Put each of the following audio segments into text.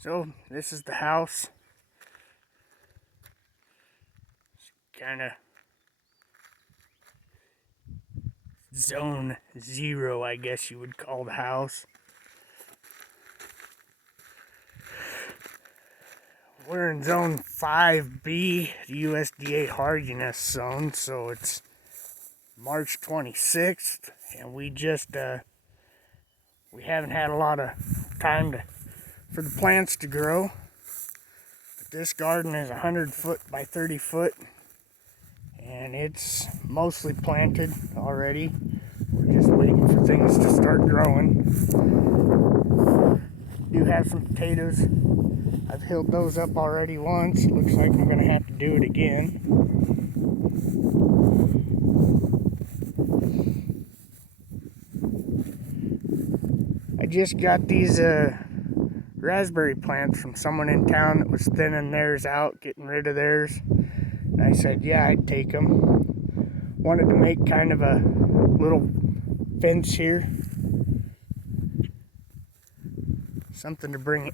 So this is the house. Kind of zone 0, I guess you would call the house. We're in zone 5B, the USDA hardiness zone, so it's March 26th, and we haven't had a lot of time for the plants to grow. But this garden is 100 foot by 30 foot, and it's mostly planted already. We're just waiting for things to start growing. Do have some potatoes. I've hilled those up already once. Looks like I'm gonna have to do it again. I just got these raspberry plants from someone in town that was thinning theirs out, getting rid of theirs. And I said, yeah, I'd take them. Wanted to make kind of a little fence here. Something to bring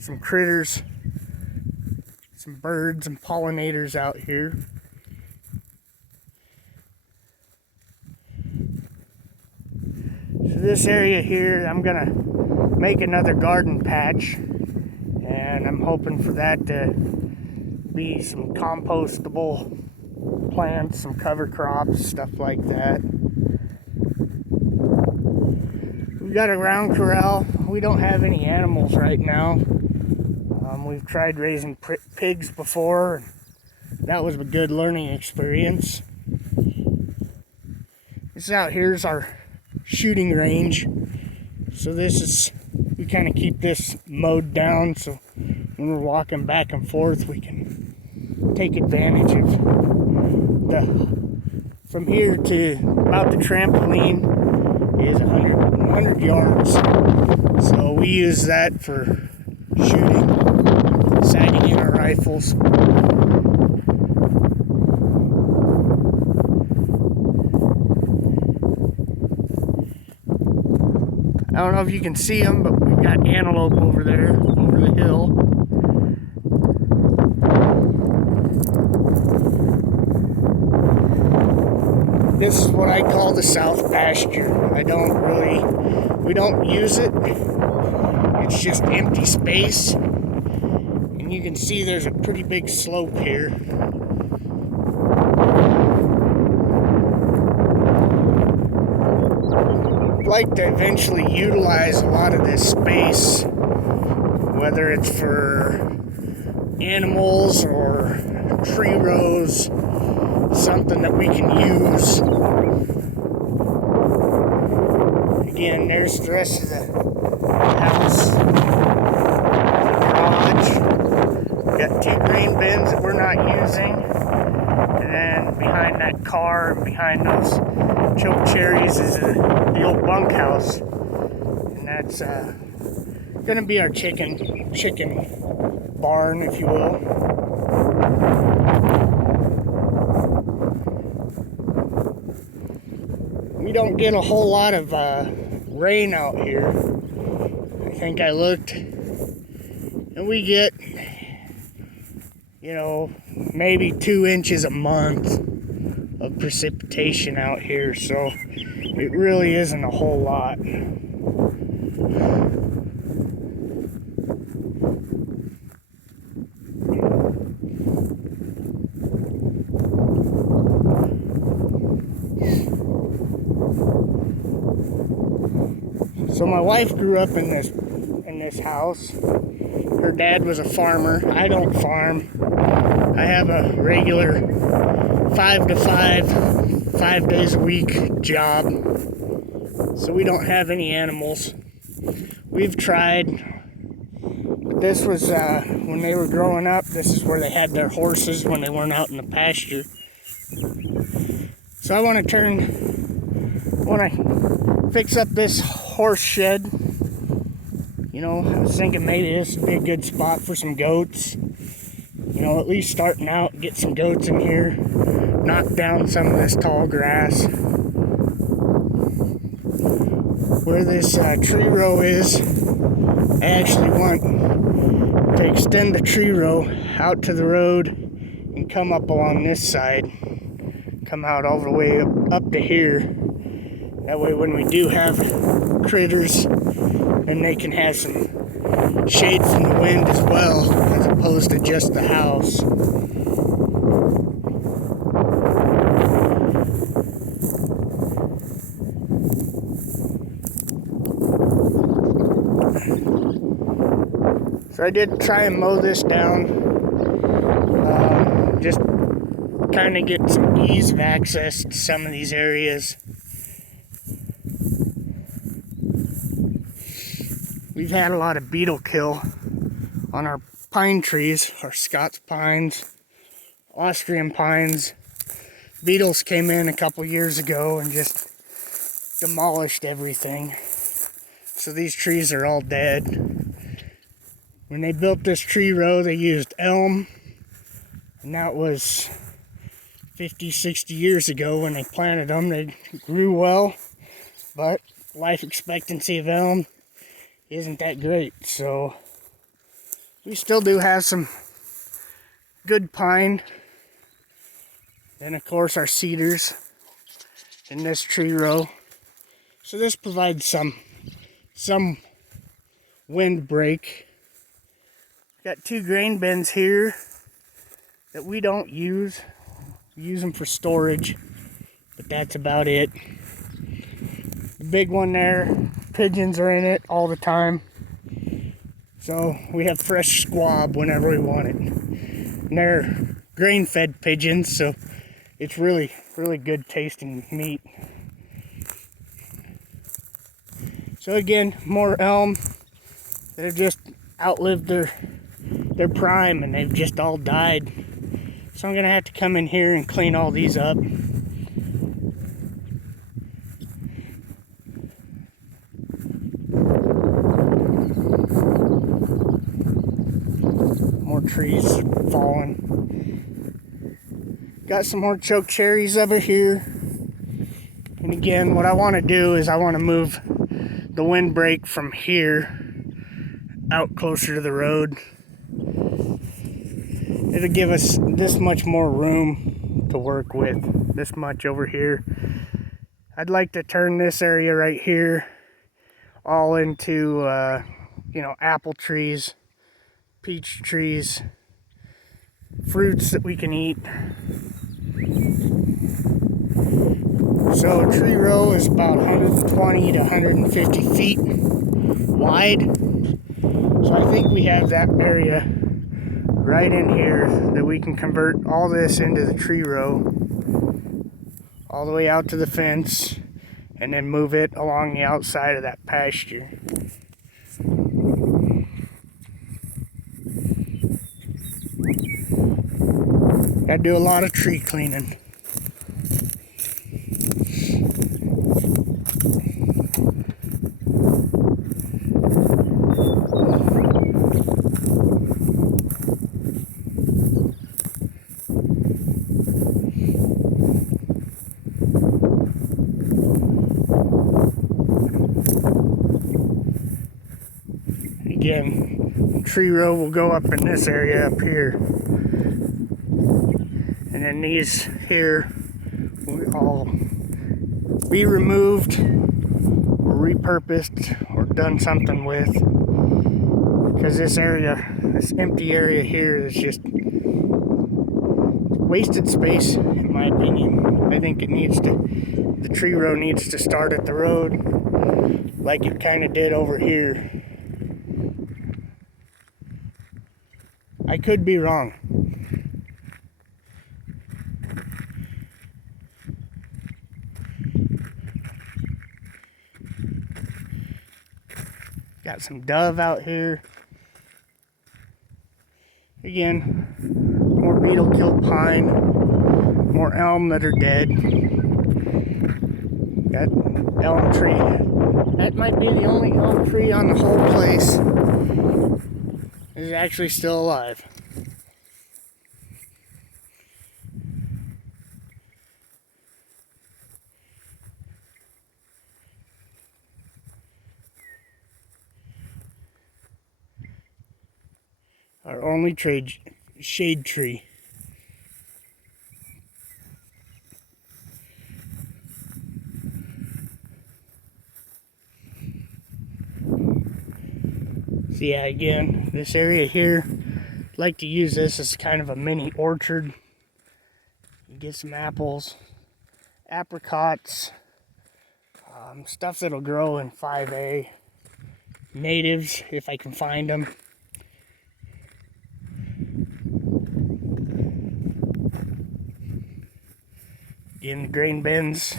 some critters, some birds and pollinators out here. So this area here, I'm gonna make another garden patch, and I'm hoping for that to be some compostable plants, some cover crops, stuff like that. We've got a round corral. We don't have any animals right now. We've tried raising pigs before. That was a good learning experience. This out here is our shooting range. So we kind of keep this mowed down, so when we're walking back and forth, we can take advantage of from here to about the trampoline is 100 yards. So we use that for shooting, sighting in our rifles. I don't know if you can see them, but we've got antelope over there, over the hill. This is what I call the south pasture. We don't use it. It's just empty space. And you can see there's a pretty big slope here. I'd like to eventually utilize a lot of this space, whether it's for animals or tree rows, something that we can use. Again, there's the rest of the house, garage. We've got 2 green bins that we're not using, and then behind that car and behind those choke cherries is the old bunkhouse, and that's gonna be our chicken barn, if you will. We don't get a whole lot of rain out here. I think I looked, and we get, maybe 2 inches a month of precipitation out here, so it really isn't a whole lot. So my wife grew up in this house. Her dad was a farmer. I don't farm. I have a regular 5 to 5 days a week job. So we don't have any animals. We've tried. But this was when they were growing up, this is where they had their horses when they weren't out in the pasture. So I want to fix up this horse shed. I was thinking maybe this would be a good spot for some goats. At least starting out, get some goats in here, knock down some of this tall grass. Where this tree row is, I actually want to extend the tree row out to the road and come up along this side. Come out all the way up to here. That way when we do have critters, then they can have some shade from the wind as well, as opposed to just the house. So I did try and mow this down, just kind of get some ease of access to some of these areas. We've had a lot of beetle kill on our pine trees, our Scots pines, Austrian pines. Beetles came in a couple years ago and just demolished everything. So these trees are all dead. When they built this tree row, they used elm, and that was 50, 60 years ago when they planted them. They grew well, but life expectancy of elm isn't that great. So we still do have some good pine. Then of course our cedars in this tree row. So this provides some wind break. Got 2 grain bins here that we don't use. We use them for storage, but that's about it. The big one there, pigeons are in it all the time. So we have fresh squab whenever we want it. And they're grain-fed pigeons, so it's really, really good tasting meat. So again, more elm that have just outlived their prime, and they've just all died. So I'm gonna have to come in here and clean all these up. More trees falling. Got some more choke cherries over here. And again, what I want to do is I want to move the windbreak from here out closer to the road. It'll give us this much more room to work with, this much over here. I'd like to turn this area right here all into, apple trees, peach trees, fruits that we can eat. So a tree row is about 120 to 150 feet wide. So I think we have that area right in here that we can convert all this into the tree row all the way out to the fence and then move it along the outside of that pasture. Gotta do a lot of tree cleaning. Again, tree row will go up in this area up here. And then these here will all be removed or repurposed or done something with. Because this area, this empty area here is just wasted space, in my opinion. I think the tree row needs to start at the road like it kind of did over here. I could be wrong. Got some dove out here. Again, more beetle killed pine, more elm that are dead. Got elm tree. That might be the only elm tree on the whole place is actually still alive. Our only shade tree. So yeah, again, this area here, I'd like to use this as kind of a mini orchard. You get some apples, apricots, stuff that'll grow in 5A, natives if I can find them. In the grain bins.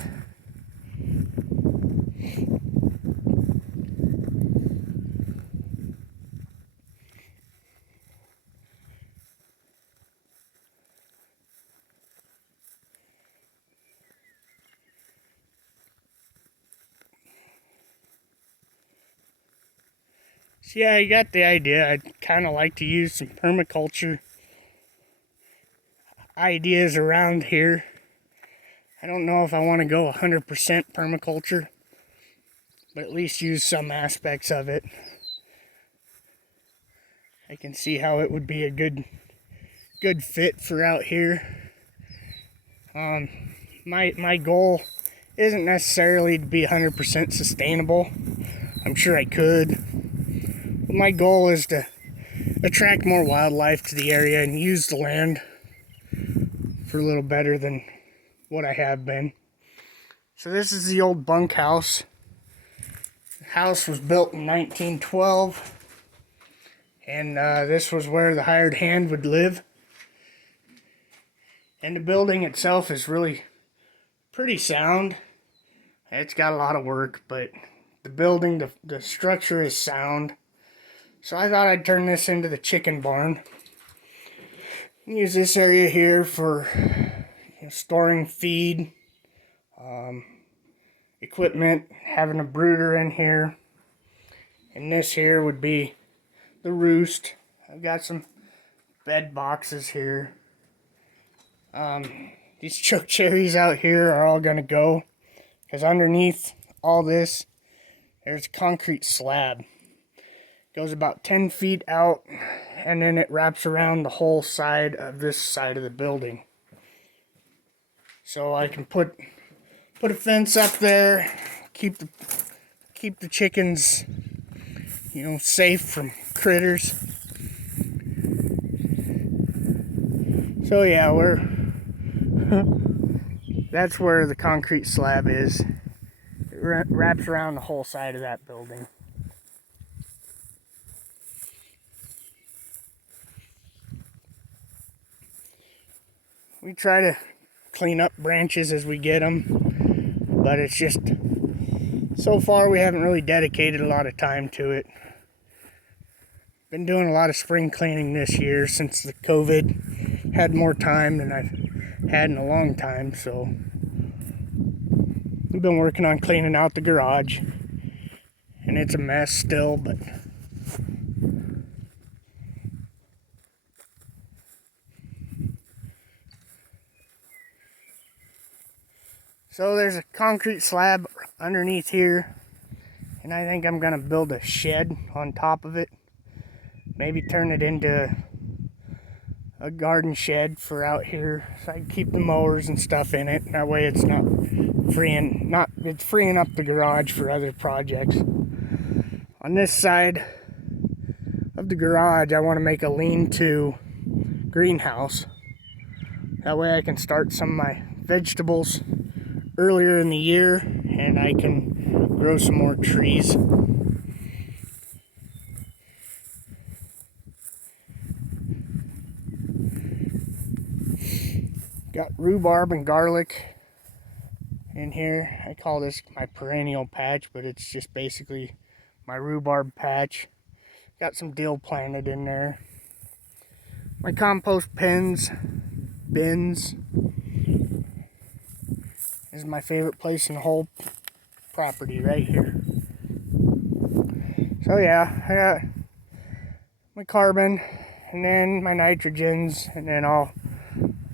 So yeah, you got the idea. I'd kind of like to use some permaculture ideas around here. I don't know if I want to go 100% permaculture, but at least use some aspects of it. I can see how it would be a good fit for out here. My goal isn't necessarily to be 100% sustainable. I'm sure I could. But my goal is to attract more wildlife to the area and use the land for a little better than what I have been. So this is the old bunkhouse. The house was built in 1912, and this was where the hired hand would live. And the building itself is really pretty sound. It's got a lot of work, but the building, the structure is sound. So I thought I'd turn this into the chicken barn. Use this area here for storing feed, equipment, having a brooder in here. And this here would be the roost. I've got some bed boxes here. These choke cherries out here are all gonna go, because underneath all this, there's a concrete slab. Goes about 10 feet out, and then it wraps around the whole side of this side of the building. So I can put a fence up there, keep the chickens, safe from critters. So yeah, that's where the concrete slab is. It wraps around the whole side of that building. We try to clean up branches as we get them, but it's just, so far we haven't really dedicated a lot of time to it. Been doing a lot of spring cleaning this year since the COVID. Had more time than I've had in a long time, so we've been working on cleaning out the garage, and it's a mess still, but so there's a concrete slab underneath here, and I think I'm gonna build a shed on top of it. Maybe turn it into a garden shed for out here, so I can keep the mowers and stuff in it. That way it's freeing up the garage for other projects. On this side of the garage, I want to make a lean-to greenhouse. That way I can start some of my vegetables earlier in the year, and I can grow some more trees. Got rhubarb and garlic in here. I call this my perennial patch, but it's just basically my rhubarb patch. Got some dill planted in there. My compost bins. This is my favorite place in the whole property right here. So yeah, I got my carbon and then my nitrogens, and then I'll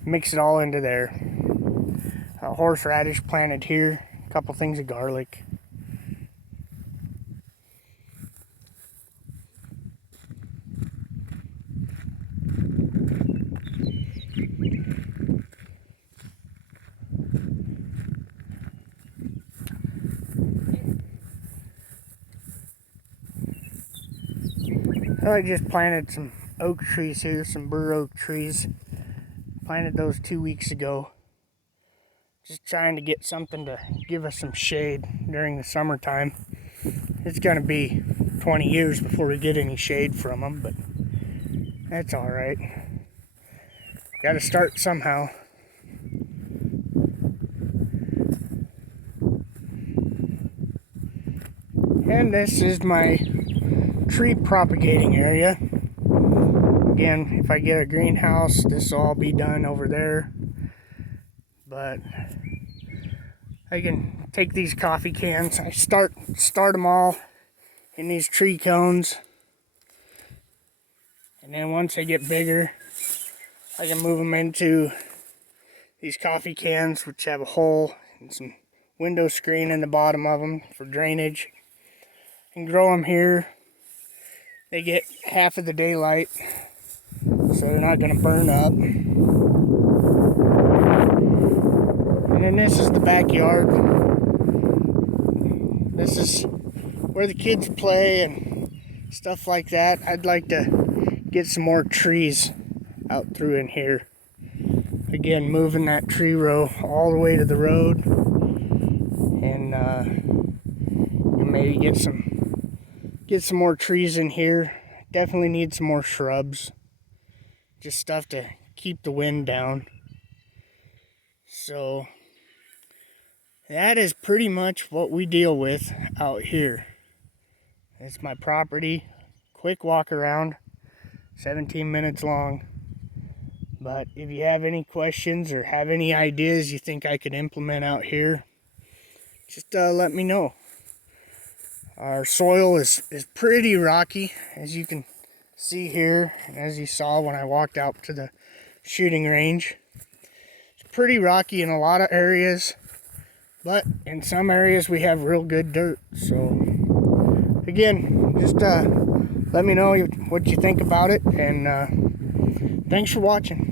mix it all into there. Horseradish planted here, a couple things of garlic. I just planted some oak trees here, some bur oak trees. Planted those 2 weeks ago. Just trying to get something to give us some shade during the summertime. It's gonna be 20 years before we get any shade from them, but that's all right. Got to start somehow. And this is my tree propagating area. Again, if I get a greenhouse, this will all be done over there. But I can take these coffee cans. I start them all in these tree cones. And then once they get bigger, I can move them into these coffee cans, which have a hole and some window screen in the bottom of them for drainage. And grow them here. They get half of the daylight, so they're not going to burn up. And then this is the backyard. This is where the kids play and stuff like that. I'd like to get some more trees out through in here. Again, moving that tree row all the way to the road, and maybe get some more trees in here. Definitely need some more shrubs, just stuff to keep the wind down. So that is pretty much what we deal with out here. It's my property. Quick walk around, 17 minutes long. But if you have any questions or have any ideas you think I could implement out here, just let me know. Our soil is pretty rocky, as you can see here, and as you saw when I walked out to the shooting range. It's pretty rocky in a lot of areas, but in some areas we have real good dirt. So again, just let me know what you think about it, and thanks for watching.